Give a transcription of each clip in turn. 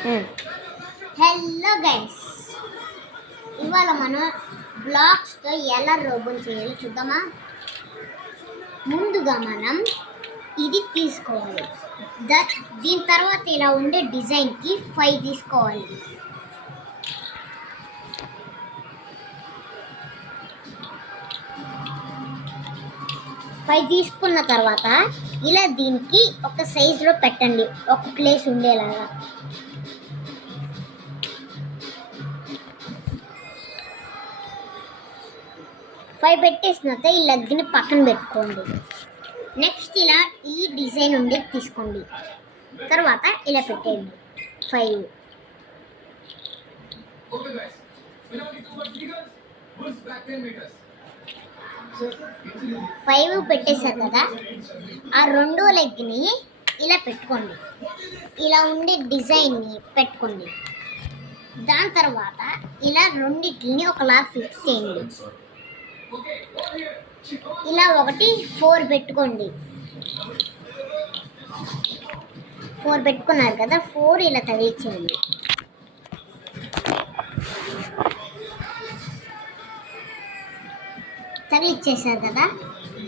Hello guys, ఇవాళ మనం బ్లాక్స్తో ఎలా రోబోని చేయాలో చూద్దామా. ముందుగా మనం ఇది తీసుకోవాలి. దీని తర్వాత ఇలా ఉండే డిజైన్కి 5 తీసుకోవాలి. తీసుకున్న తర్వాత ఇలా దీనికి ఒక సైజులో పెట్టండి, ఒక ప్లేస్ ఉండేలాగా. పెట్టేసిన తర్వాత ఈ లెగ్ని పక్కన పెట్టుకోండి. నెక్స్ట్ ఇలా ఈ డిజైన్ ఉండేది తీసుకోండి. తర్వాత ఇలా పెట్టేయండి 5. పెట్టేశారు కదా, ఆ రెండో లెగ్ని ఇలా పెట్టుకోండి. ఇలా ఉండే డిజైన్ని పెట్టుకోండి. దాని తర్వాత ఇలా రెండింటిని ఒకలా ఫిక్స్ చేయండి. ఇలా 4 పెట్టుకోండి. 4 పెట్టుకున్నారు కదా, 4 ఇలా తగిలించేయండి. తగిలిచ్చేసారు కదా,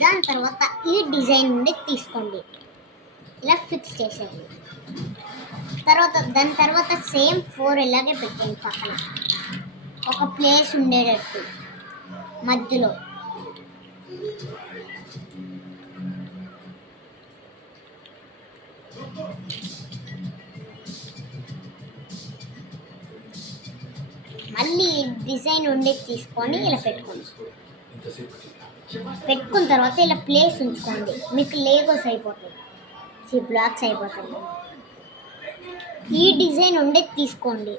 దాని తర్వాత ఈ డిజైన్ నుండి తీసుకోండి, ఇలా ఫిక్స్ చేసేయండి. దాని తర్వాత సేమ్ 4 ఇలాగే పెట్టండి పక్కన, ఒక ప్లేస్ ఉండేటట్టు మధ్యలో. మళ్ళీ డిజైన్ ఉండేది తీసుకొని ఇలా పెట్టుకోండి. పెట్టుకున్న తర్వాత ఇలా ప్లేస్ ఉంచుకోండి. మీకు లేగోస్ అయిపోతాయి, బ్లాక్స్ అయిపోతాయి. ఈ డిజైన్ ఉండేది తీసుకోండి.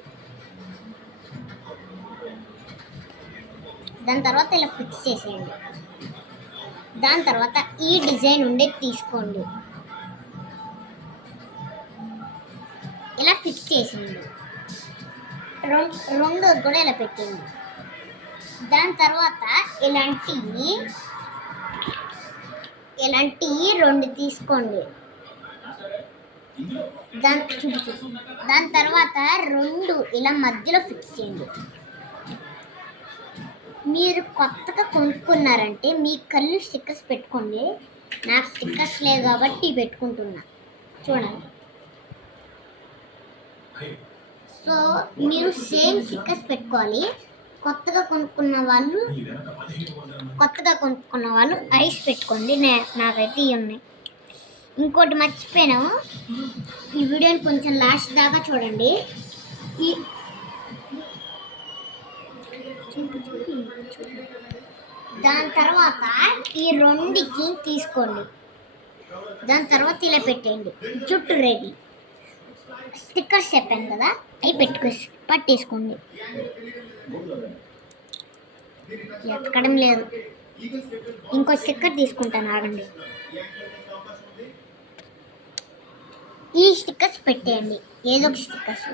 దాని తర్వాత ఇలా ఫిక్స్ చేసేయండి. దాని తర్వాత ఈ డిజైన్ ఉండేది తీసుకోండి, ఇలా ఫిక్స్ చేసేయండి. రెండు కూడా ఇలా పెట్టండి. దాని తర్వాత ఇలాంటివి 2 తీసుకోండి. దాని తర్వాత 2 ఇలా మధ్యలో ఫిక్స్ చేయండి. మీరు కొత్తగా కొనుక్కున్నారంటే మీ కళ్ళు స్టిక్కర్స్ పెట్టుకోండి. నాకు స్టిక్కర్స్ లేవు కాబట్టి పెట్టుకుంటున్నా, చూడండి. సో మీరు సేమ్ స్టిక్కర్స్ పెట్టుకోవాలి. కొత్తగా కొనుక్కున్న వాళ్ళు ఐస్ పెట్టుకోండి. నాకైతే ఇవి ఉన్నాయి. ఇంకోటి మర్చిపోయాను, ఈ వీడియోని కొంచెం లాస్ట్ దాకా చూడండి. దాని తర్వాత ఈ 2కి తీసుకోండి. దాని తర్వాత ఇలా పెట్టండి. జుట్టు రెడీ. స్టిక్కర్స్ చెప్పాను కదా, అవి పట్టేసుకోండి. ఎక్కడం లేదు, ఇంకో స్టిక్కర్ తీసుకుంటాను, ఆగండి. ఈ స్టిక్కర్స్ పెట్టేయండి, ఏదో ఒక స్టిక్కర్స్.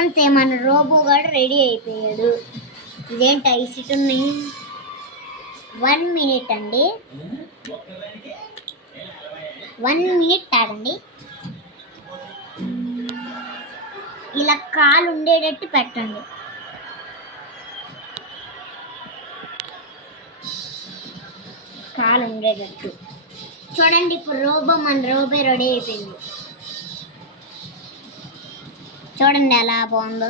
అంతే, మన రోబో గాడు రెడీ అయిపోయాడు. ఇదేంటి ఐసిట్ ఉన్నాయి. 1 మినిట్ అండి, 1 మినిట్ ఆగండి. ఇలా కాలు ఉండేటట్టు పెట్టండి. కాలు ఉండేటట్టు చూడండి. ఇప్పుడు మన రోబో రెడీ అయిపోయింది. చూడండి ఎలా బాగుందో.